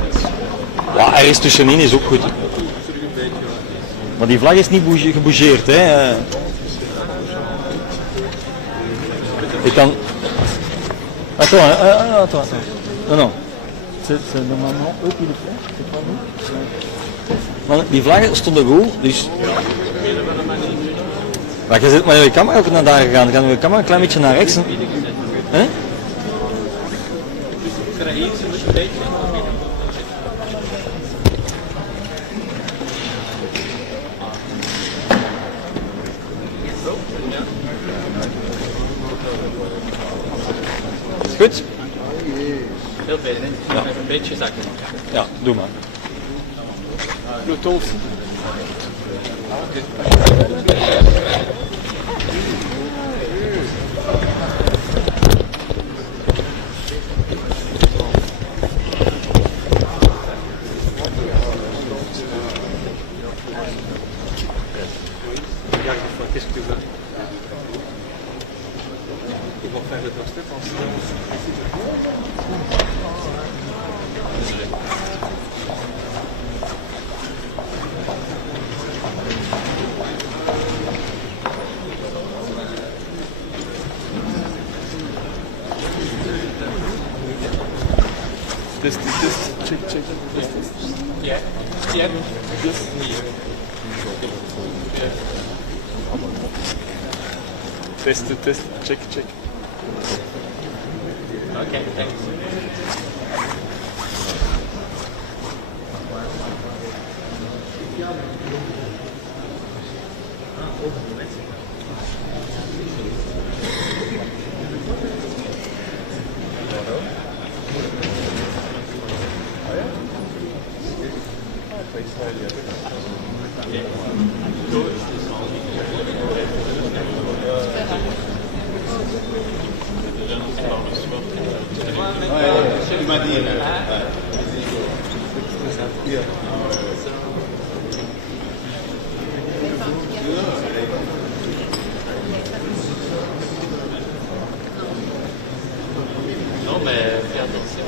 kant. Ja, ergens tussenin is ook goed. Maar die vlag is niet gebougeerd, hè. Ik kan... Attends. Non. C'est normalement eux qui le font, c'est pas nous. Maar die vlaggen stonden goed, dus... Maar je zit met je camera ook naar daar gegaan. Dan gaan we je camera een klein beetje naar rechts. Hè? Goed? Heel veel, hè? Ja. Even een beetje zakken. Ja, doe maar. Peloton aussi. Qu'est-ce que tu veux? Ils vont faire le doorstep en silence. Test, check. Yeah. Yes. Test, check. Okay, thanks. Non, mais fais attention.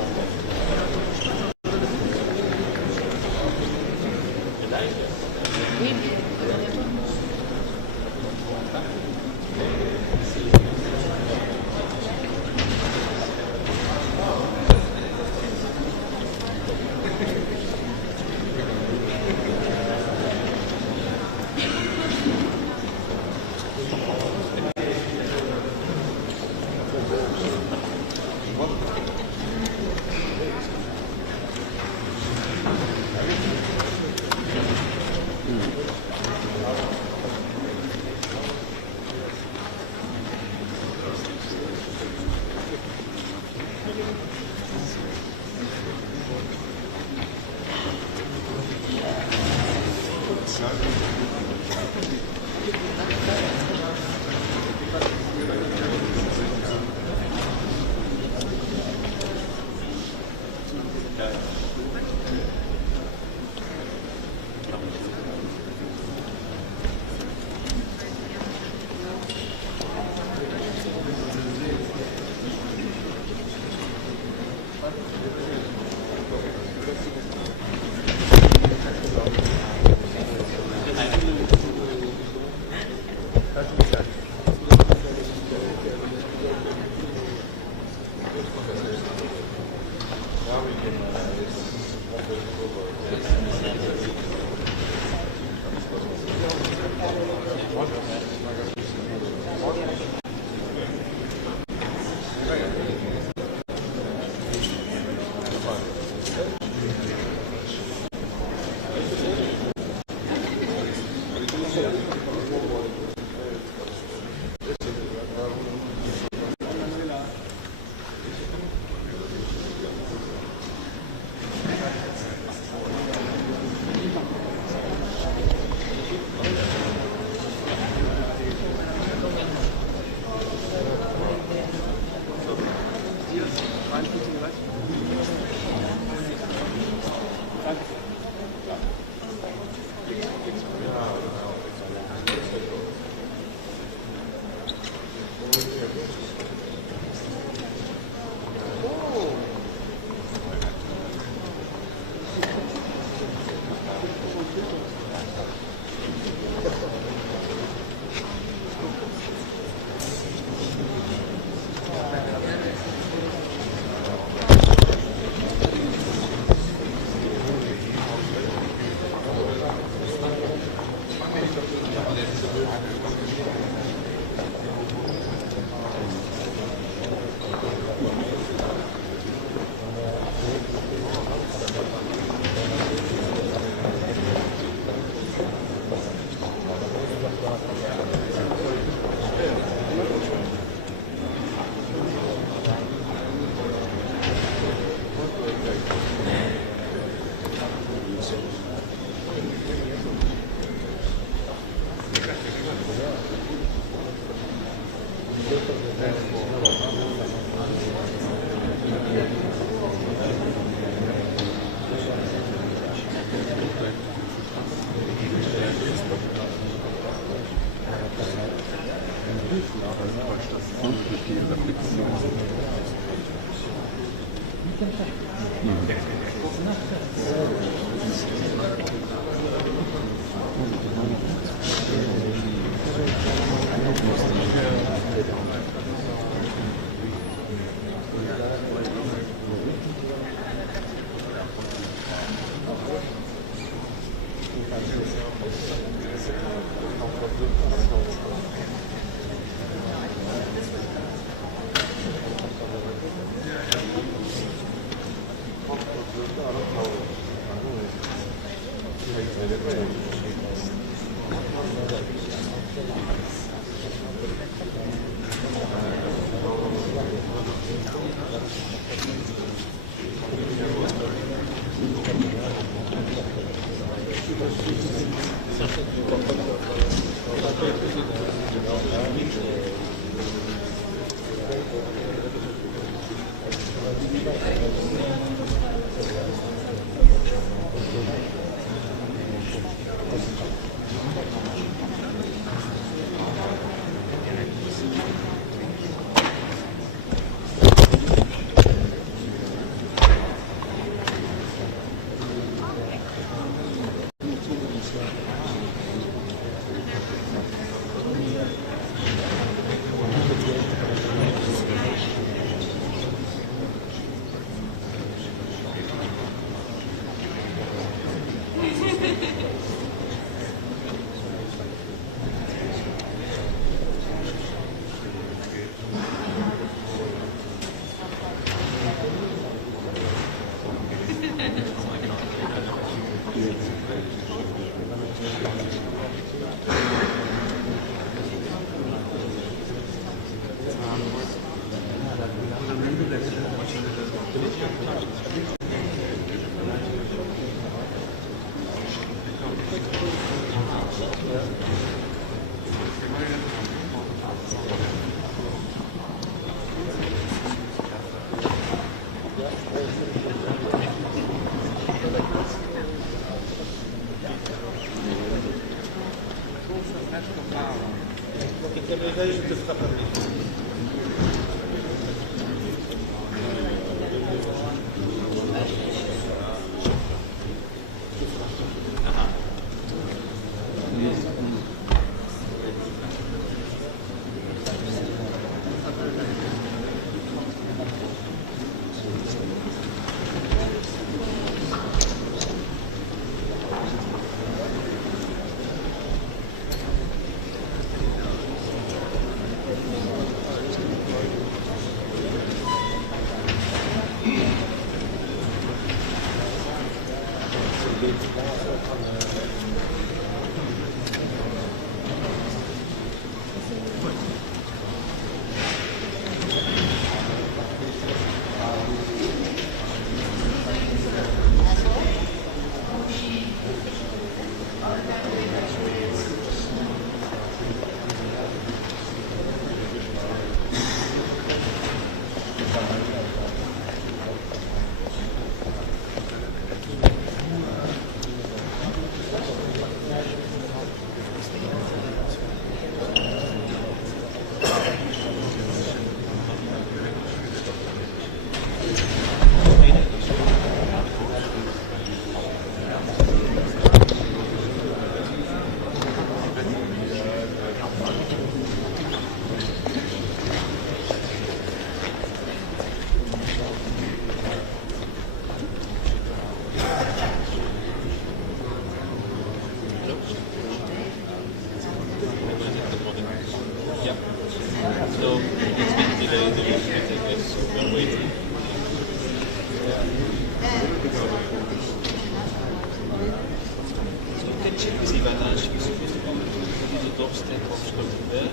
the doorstep of Stoltenberg.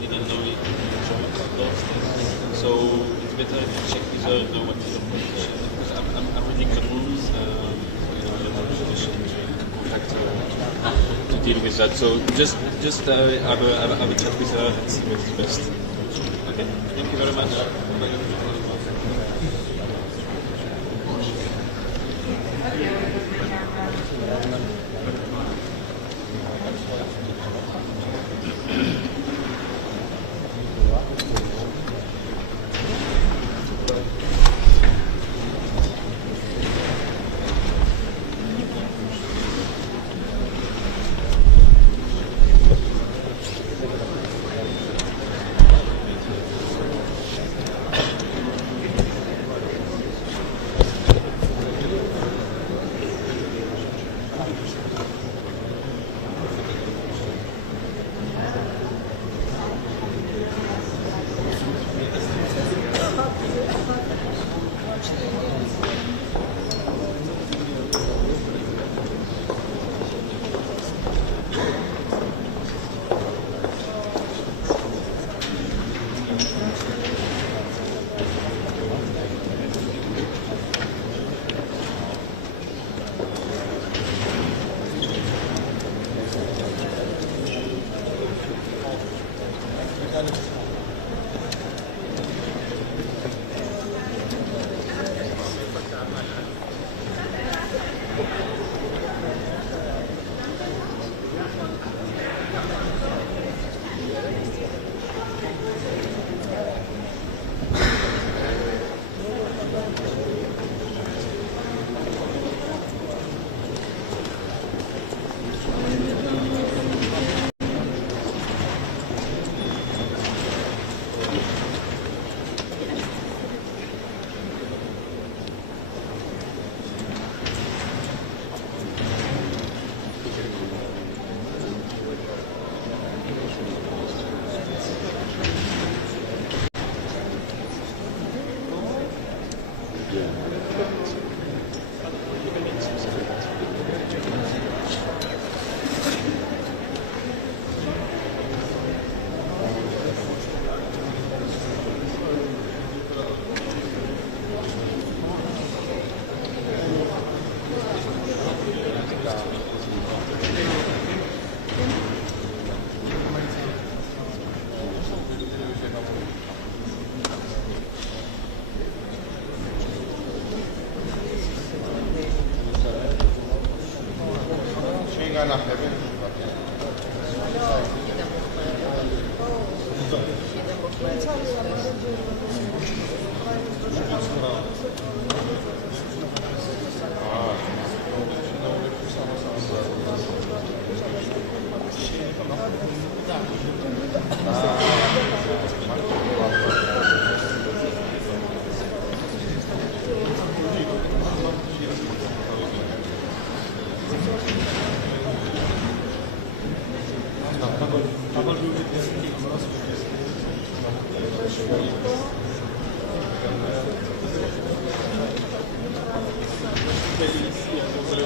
We didn't know it was doorstep. So it's better if you check with her, know what is your position. Because I'm reading the rules, you have a position to contact to deal with that. So just have a chat with her and see what is best. Okay, thank you very much.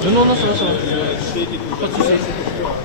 Non, non, ça va, ça va. Pas de soucis.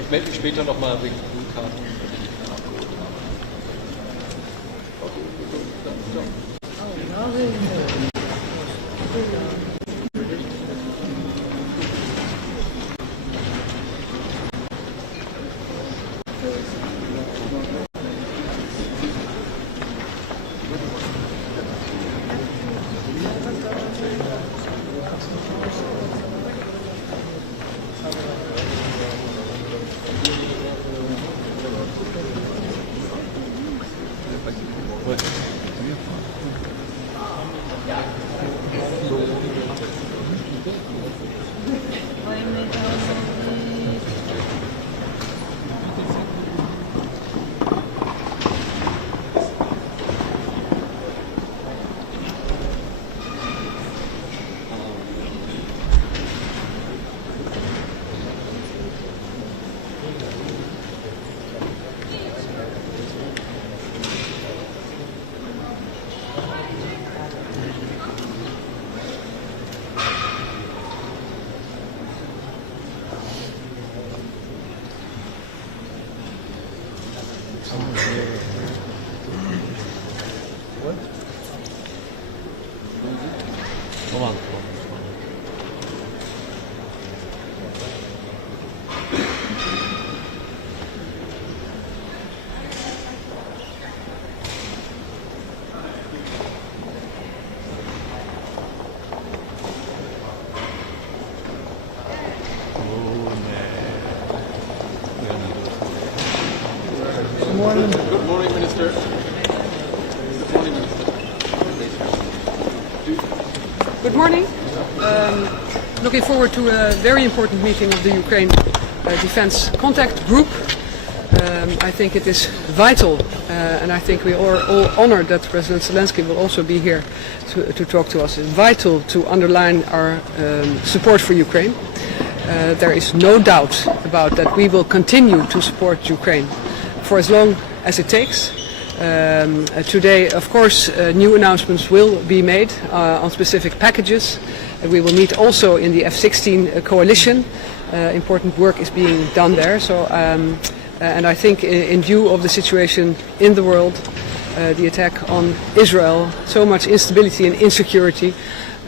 Ich melde mich später nochmal wegen Blutkarten. Good morning, Minister. Good morning, Minister. Good morning. Looking forward to a very important meeting of the Ukraine Defence Contact Group. I think it is vital, and I think we are all honored that President Zelensky will also be here to talk to us. It's vital to underline our support for Ukraine. There is no doubt about that we will continue to support Ukraine for as long as it takes. Today, of course, new announcements will be made on specific packages. We will meet also in the F-16 coalition. Important work is being done there. So, and I think in view of the situation in the world, the attack on Israel, so much instability and insecurity,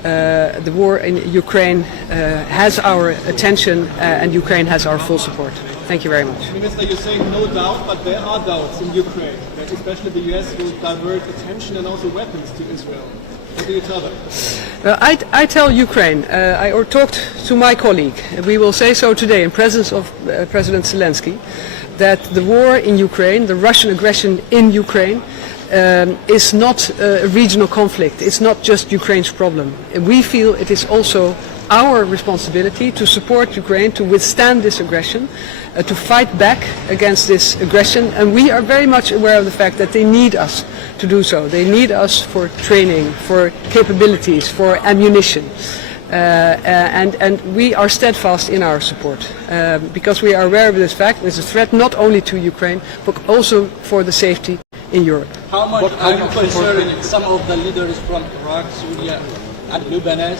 the war in Ukraine has our attention and Ukraine has our full support. Thank you very much. Minister, you're saying no doubt, but there are doubts in Ukraine, that especially the US will divert attention and also weapons to Israel. What do you tell them? I tell Ukraine, I talked to my colleague, we will say so today in presence of President Zelensky, that the war in Ukraine, the Russian aggression in Ukraine, is not a regional conflict. It's not just Ukraine's problem. We feel it is also our responsibility to support Ukraine to withstand this aggression, to fight back against this aggression, and we are very much aware of the fact that they need us to do so. They need us for training, for capabilities, for ammunition. And we are steadfast in our support because we are aware of this fact. It's a threat not only to Ukraine but also for the safety in Europe. How much are you concerned? Some of the leaders from Iraq, Syria and Lebanon,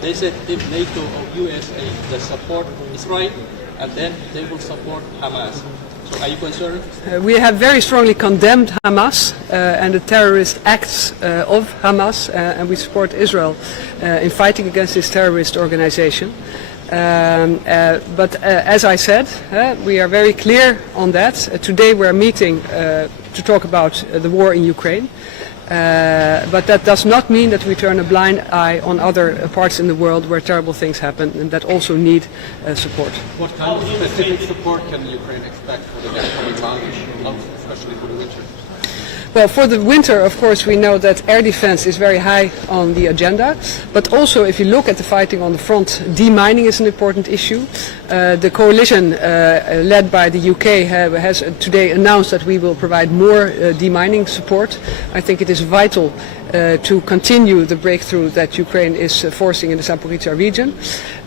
they said if NATO or USA they support Israel and then they will support Hamas. So are you concerned? We have very strongly condemned Hamas and the terrorist acts of Hamas and we support Israel in fighting against this terrorist organization. But as I said, we are very clear on that. Today we are meeting to talk about the war in Ukraine. But that does not mean that we turn a blind eye on other parts in the world where terrible things happen and that also need support. What kind of specific support can Ukraine expect for the next coming months, especially for the winter? Well, for the winter, of course, we know that air defense is very high on the agenda. But also, if you look at the fighting on the front, demining is an important issue. The coalition led by the UK has today announced that we will provide more demining support. I think it is vital to continue the breakthrough that Ukraine is forcing in the Zaporizhzhia region.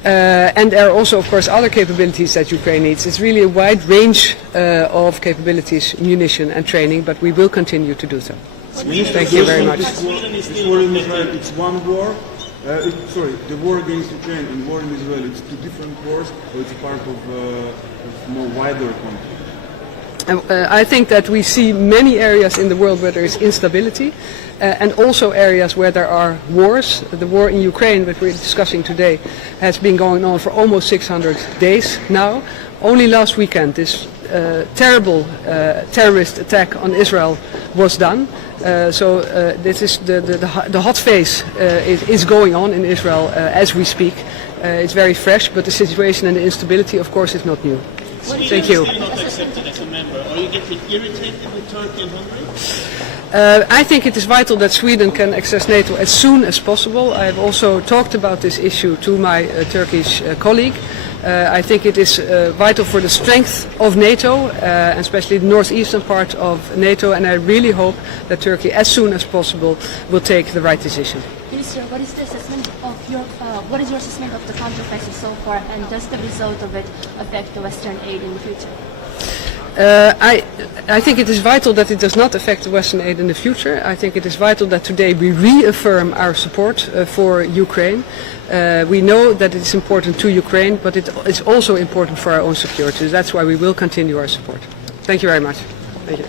And there are also, of course, other capabilities that Ukraine needs. It's really a wide range of capabilities, munition and training, but we will continue to do so. Thank you very much. This war in Israel, it's one war, Sorry, the war against Ukraine and war in Israel, it's two different wars, or it's part of more wider conflict? I think that we see many areas in the world where there is instability and also areas where there are wars. The war in Ukraine that we're discussing today has been going on for almost 600 days now. Only last weekend this terrible terrorist attack on Israel was done. So this is the hot phase is going on in Israel as we speak. It's very fresh, but the situation and the instability, of course, is not new. Thank you. Sweden is still not accepted as a member. Are you getting irritated with Turkey and Hungary? I think it is vital that Sweden can access NATO as soon as possible. I have also talked about this issue to my Turkish colleague. I think it is vital for the strength of NATO, and especially the northeastern part of NATO, and I really hope that Turkey, as soon as possible, will take the right decision. Minister, what is the assessment of what is your assessment of the controversy so far, and does the result of it affect the Western aid in the future? I think it is vital that it does not affect the Western aid in the future. I think it is vital that today we reaffirm our support for Ukraine. We know that it is important to Ukraine, but it is also important for our own security. That's why we will continue our support. Thank you very much. Thank you.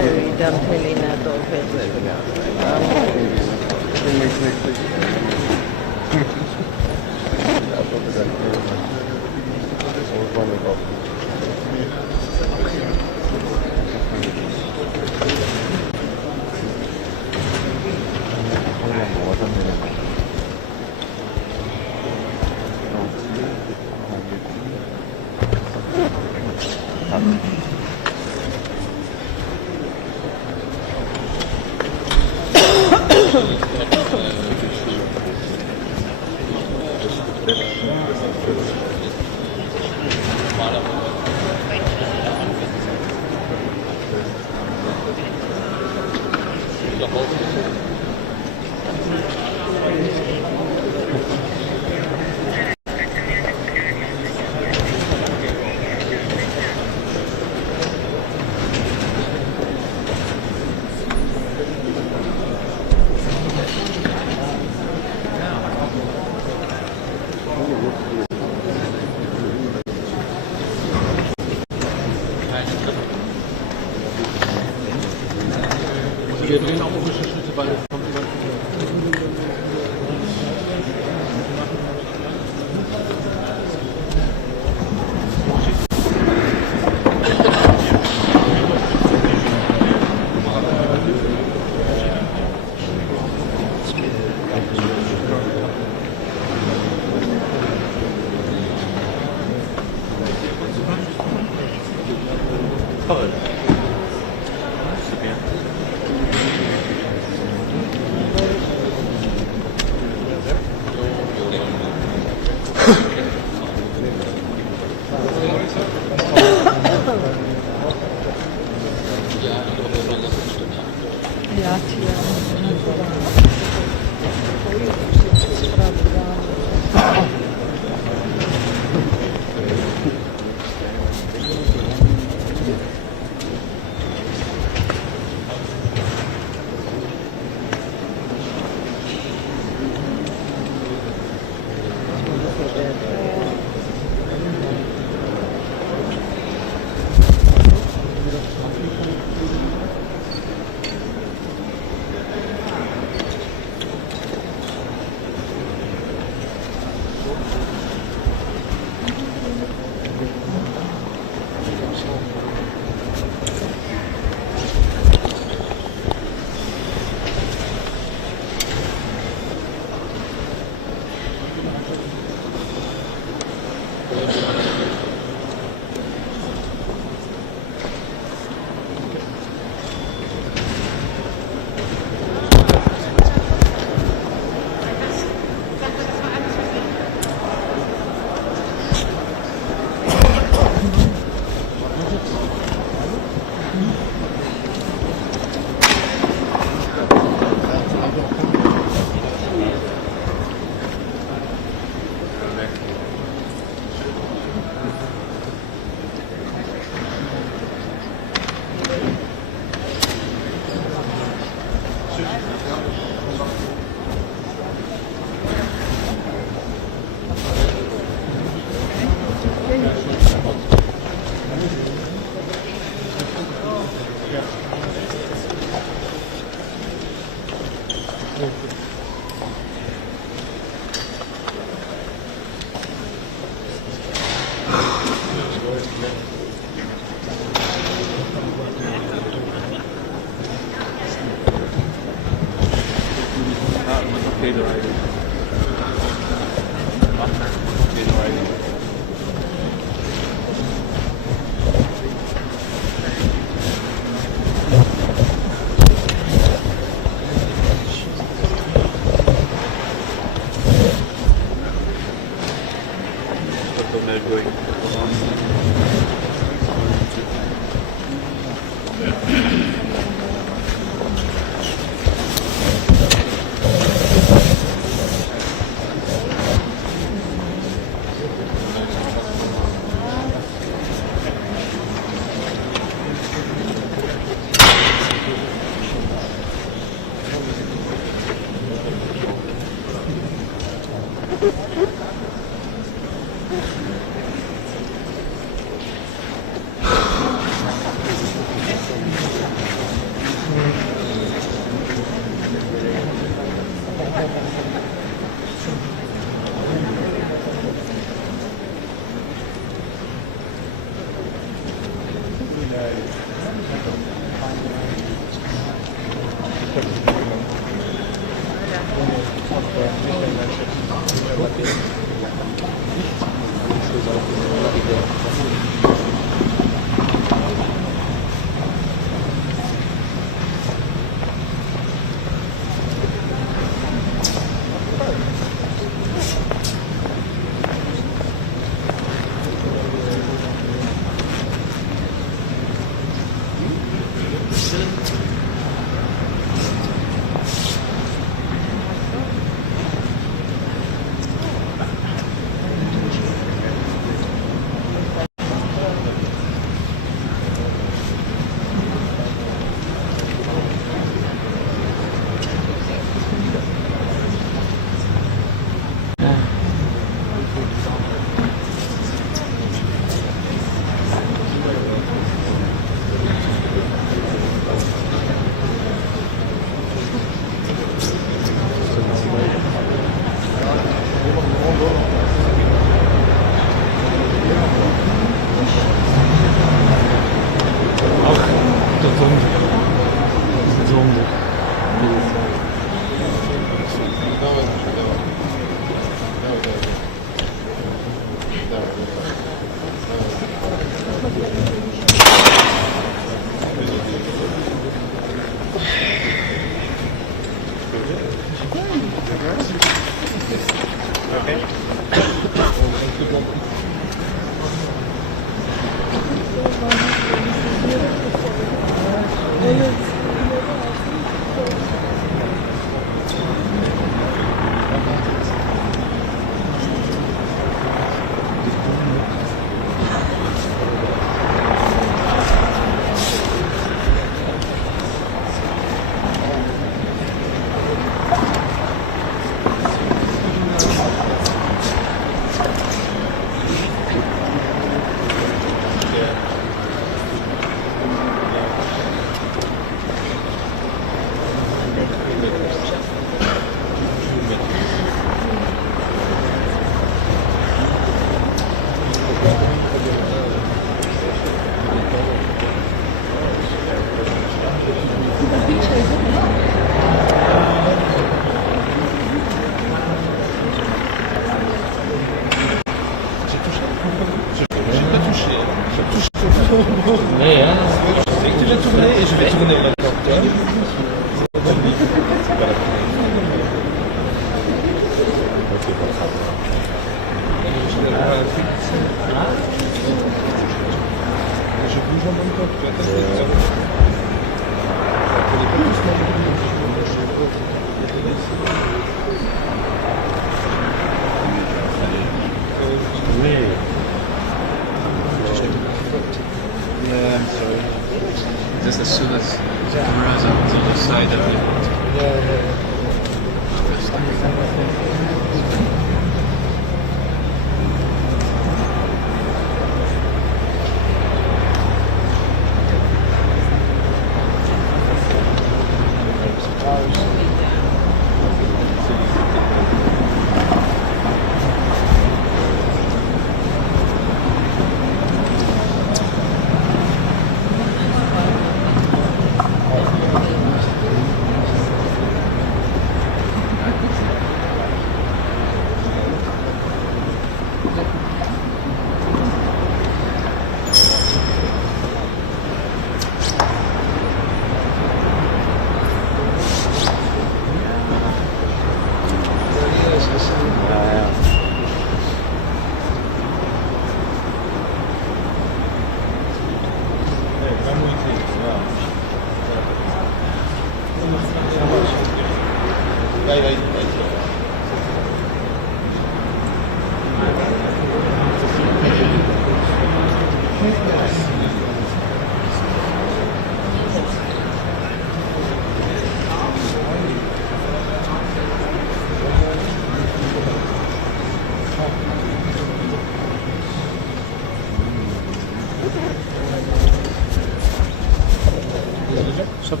Nice.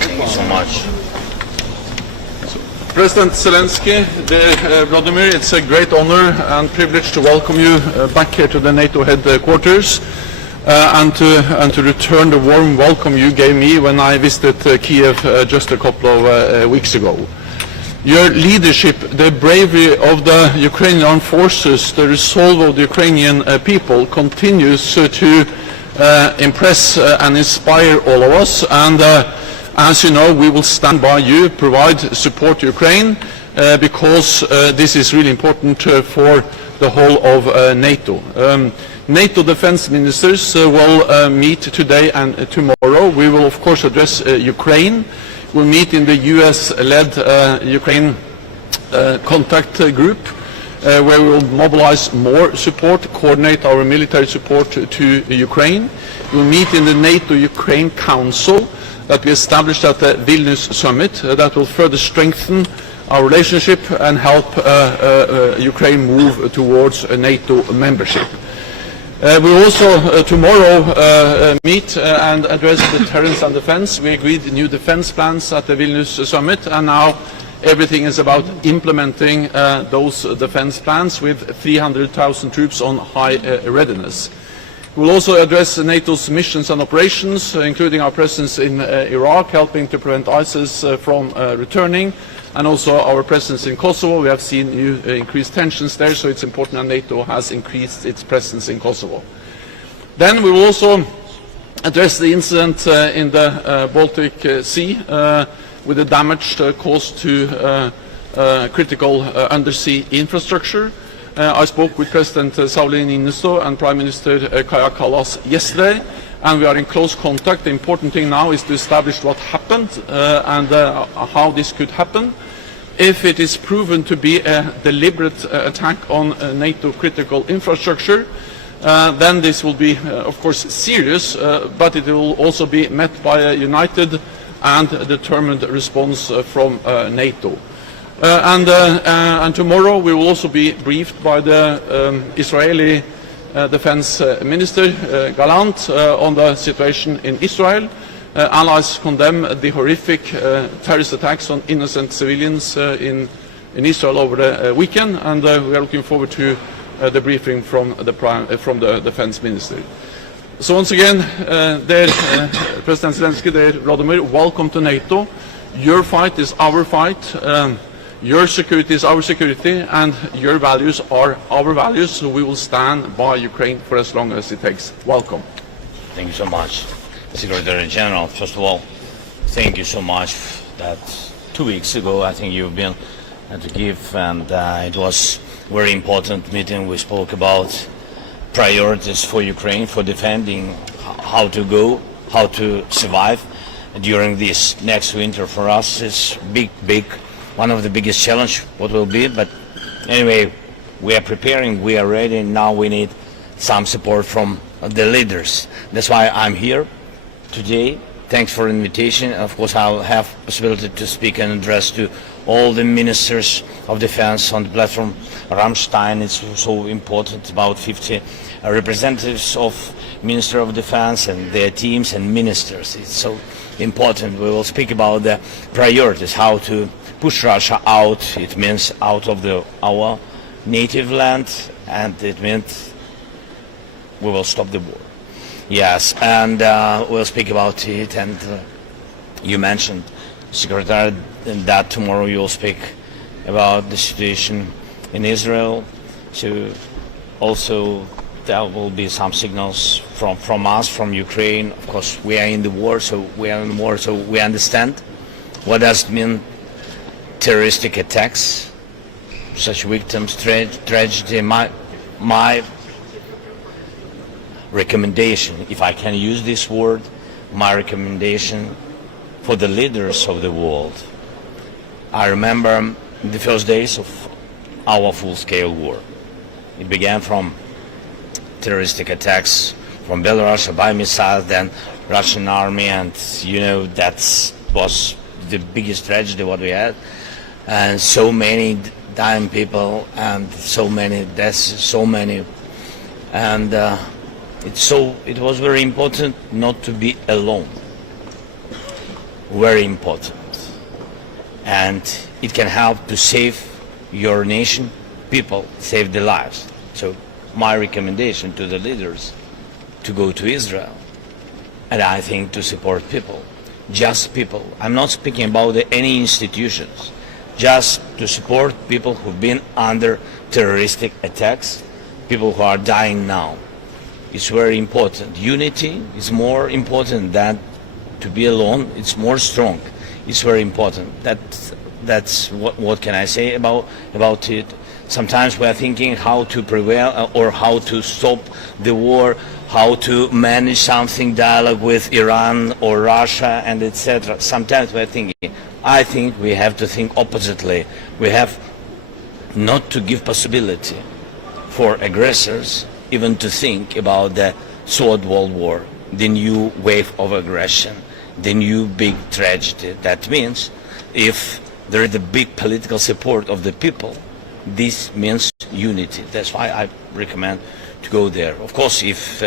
Thank you so much. President Zelensky, Vladimir, it's a great honor and privilege to welcome you back here to the NATO headquarters and to return the warm welcome you gave me when I visited Kiev just a couple of weeks ago. Your leadership, the bravery of the Ukrainian armed forces, the resolve of the Ukrainian people continues to impress and inspire all of us, and as you know, we will stand by you, provide support to Ukraine, because this is really important for the whole of NATO. NATO Defence Ministers will meet today and tomorrow. We will of course address Ukraine. We'll meet in the US-led Ukraine contact group, where we will mobilize more support, coordinate our military support to Ukraine. We'll meet in the NATO-Ukraine Council that we established at the Vilnius summit that will further strengthen our relationship and help Ukraine move towards a NATO membership. We will also tomorrow meet and address deterrence and defense. We agreed new defense plans at the Vilnius summit, and now everything is about implementing those defense plans with 300,000 troops on high readiness. We will also address NATO's missions and operations, including our presence in Iraq, helping to prevent ISIS from returning, and also our presence in Kosovo. We have seen increased tensions there, so it's important that NATO has increased its presence in Kosovo. Then we will also address the incident in the Baltic Sea with the damage caused to critical undersea infrastructure. I spoke with President Sauli Niinisto and Prime Minister Kaja Kallas yesterday, and we are in close contact. The important thing now is to establish what happened and how this could happen. If it is proven to be a deliberate attack on NATO critical infrastructure, then this will be, of course, serious, but it will also be met by a united and determined response from NATO. And tomorrow we will also be briefed by the Israeli Defence Minister Gallant on the situation in Israel. Allies condemn the horrific terrorist attacks on innocent civilians in Israel over the weekend, and we are looking forward to the briefing from the Defence Minister. So once again, President Zelensky, Vladimir, welcome to NATO. Your fight is our fight. Your security is our security, and your values are our values, so we will stand by Ukraine for as long as it takes. Welcome. Thank you so much, Secretary General. First of all, thank you so much that 2 weeks ago, I think you've been to Kyiv, and it was a very important meeting. We spoke about priorities for Ukraine, for defending, how to go, how to survive during this next winter. For us, it's big. One of the biggest challenge, what will be, but anyway, we are preparing, we are ready. Now we need some support from the leaders. That's why I'm here today. Thanks for the invitation. Of course, I'll have possibility to speak and address to all the ministers of defense on the platform Ramstein. It's so important, about 50 representatives of Minister of Defense and their teams and ministers. It's so important. We will speak about the priorities, how to push Russia out. It means out of our native land, and it means we will stop the war. Yes, and we'll speak about it. And you mentioned, Secretary, that tomorrow you'll speak about the situation in Israel. So also there will be some signals from us, from Ukraine. Of course, we are in the war, so we understand what does it mean. Terroristic attacks, such victims, tragedy. My recommendation, if I can use this word, my recommendation for the leaders of the world. I remember the first days of our full-scale war. It began from terroristic attacks from Belarus by missiles, then Russian army, and you know that's was the biggest tragedy what we had, and so many dying people and so many deaths, and it was very important not to be alone. Very important, and it can help to save your nation, people, save their lives. So my recommendation to the leaders to go to Israel, and I think to support people, just people. I'm not speaking about any institutions, just to support people who've been under terroristic attacks, people who are dying now. It's very important. Unity is more important than to be alone. It's more strong. It's very important. That's what can I say about it. Sometimes we are thinking how to prevail or how to stop the war, how to manage something, dialogue with Iran or Russia and etc. Sometimes we are thinking. I think we have to think oppositely. We have not to give possibility for aggressors even to think about the Third World War, the new wave of aggression, the new big tragedy. That means if there is a big political support of the people, this means unity. That's why I recommend to go there. Of course, if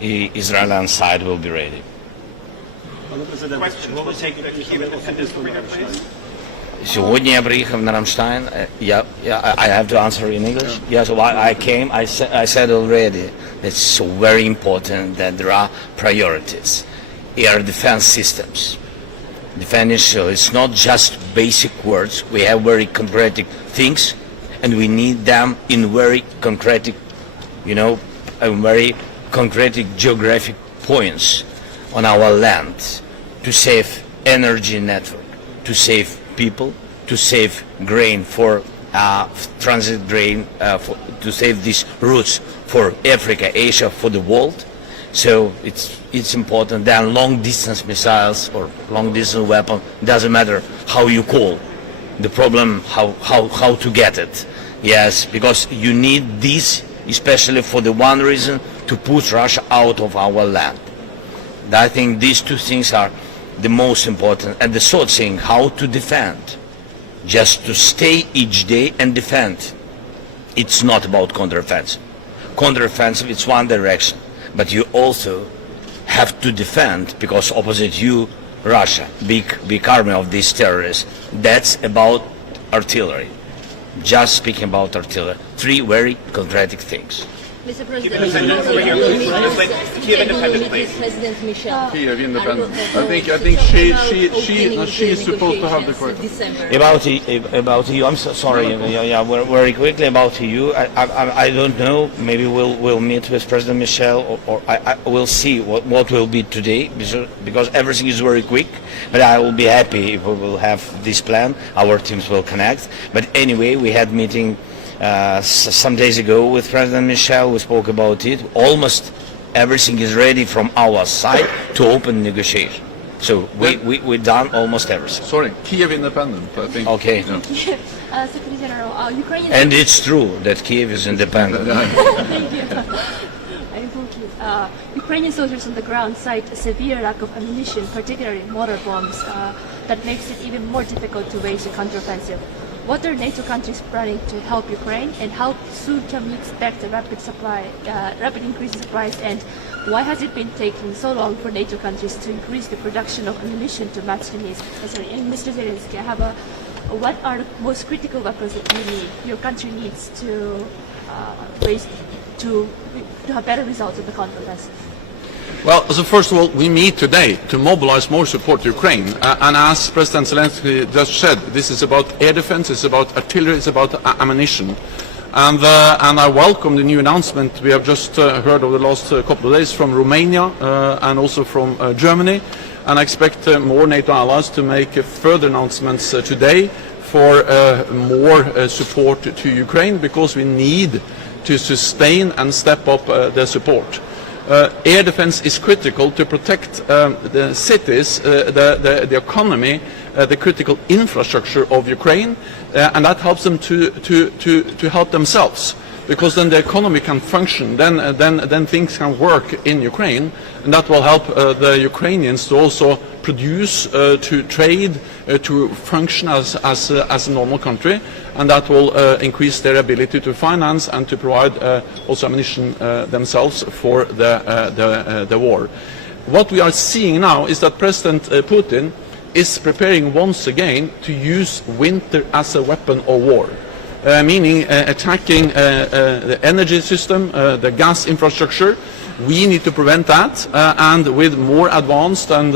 Israeli side will be ready. Question, will we take the Kiev independence from Ramstein? Сьогодні я приїхав на Рамштайн. I have to answer in English. Yes, why I came, I said already, it's so very important that there are priorities. Air defense systems. Defense, it's not just basic words. We have very concrete things, and we need them in very concrete, very concrete geographic points on our land to save energy network, to save people, to save grain for transit grain, to save these routes for Africa, Asia, for the world. So it's important. Then long distance missiles or long distance weapon, doesn't matter how you call. The problem how to get it. Yes, because you need this especially for the one reason, to push Russia out of our land. I think these two things are the most important. And the third thing, how to defend. Just to stay each day and defend. It's not about counteroffensive. Counteroffensive, it's one direction. But you also have to defend, because opposite you, Russia, big army of these terrorists. That's about artillery. Just speaking about artillery. Three very concrete things. Mr. President, Kiev independence, please. President Michel. Kiev independent. I think she is supposed to have the question. About EU, I'm sorry. Yeah, very quickly about EU. I don't know. Maybe we'll meet with President Michel, or I will see what will be today, because everything is very quick. But I will be happy if we will have this plan. Our teams will connect. But anyway, we had meeting some days ago with President Michel. We spoke about it. Almost everything is ready from our side to open negotiation. So we done almost everything. Sorry, Kiev independent, I think. Okay. Yeah. Secretary General, Ukrainian... And it's true that Kiev is independent. Thank you. Ukrainian soldiers on the ground cite a severe lack of ammunition, particularly mortar bombs, that makes it even more difficult to wage a counteroffensive. What are NATO countries planning to help Ukraine, and how soon can we expect a rapid increase in supplies, and why has it been taking so long for NATO countries to increase the production of ammunition to match the needs? And Mr. Zelensky, I have what are the most critical weapons that your country needs to raise to have better results in the counteroffensive? Well, so first of all, we meet today to mobilize more support to Ukraine. And as President Zelensky just said, this is about air defense, it's about artillery, it's about ammunition. And I welcome the new announcement we have just heard over the last couple of days from Romania and also from Germany. And I expect more NATO allies to make further announcements today for more support to Ukraine, because we need to sustain and step up the support. Air defense is critical to protect the cities, the economy, the critical infrastructure of Ukraine, and that helps them to help themselves. because then the economy can function, then things can work in Ukraine, and that will help the Ukrainians to also produce, to trade, to function as a normal country, and that will increase their ability to finance and to provide also ammunition themselves for the war. What we are seeing now is that President Putin is preparing once again to use winter as a weapon of war. Meaning attacking the energy system, the gas infrastructure. We need to prevent that, and with more advanced and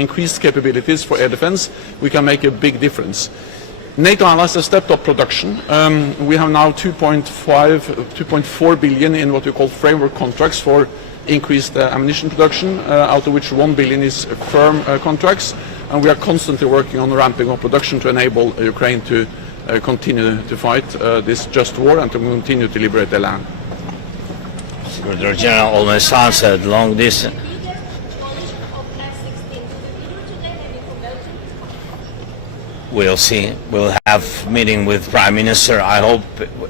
increased capabilities for air defense, we can make a big difference. NATO has stepped up production. We have now 2.4 billion in what we call framework contracts for increased ammunition production, out of which 1 billion is firm contracts, and we are constantly working on ramping up production to enable Ukraine to continue to fight this just war and to continue to liberate the land. Secretary General almost answered long distance. We'll see. We'll have meeting with Prime Minister. I hope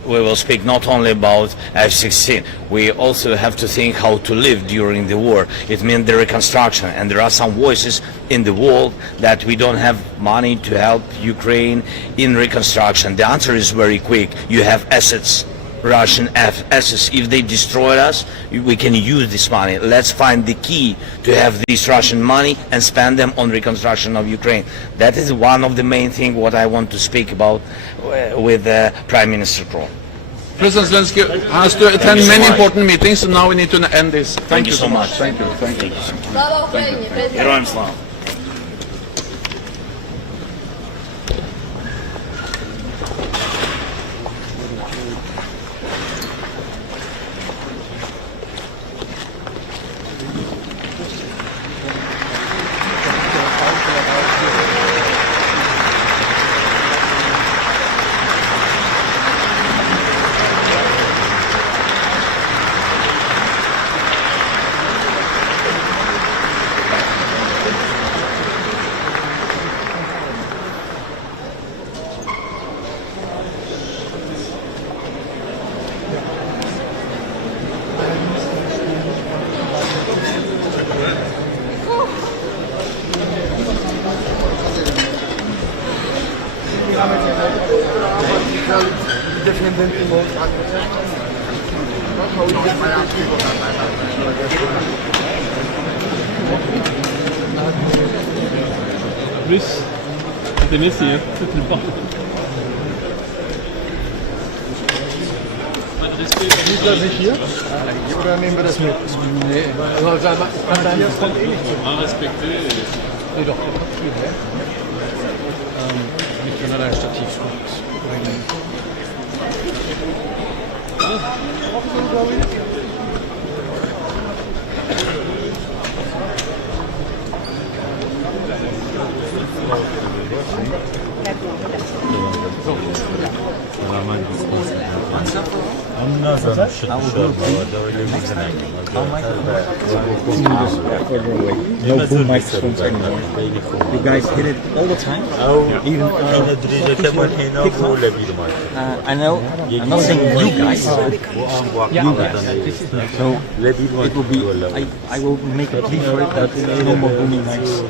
we will speak not only about F-16. We also have to think how to live during the war. It means the reconstruction, and there are some voices in the world that we don't have money to help Ukraine in reconstruction. The answer is very quick. You have assets. Russian assets. If they destroy us, we can use this money. Let's find the key to have this Russian money and spend them on reconstruction of Ukraine. That is one of the main things what I want to speak about with Prime Minister Krohn. President Zelensky has to attend many important meetings, and now we need to end this. Thank you so much. Thank you. Thank you. Героям слава. Plus, Denis, c'est plus bas. Liegt das nicht hier? Oder nehmen wir das mit? Nee. Respektiere. Nee, doch, hier, ne? Ich kann da ein Stativ bringen. No boom microphones anymore. You guys hit it all the time? Even I know. I'm not saying you guys. You guys. So it will be. I will make a plea for it that no more booming mics.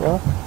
well.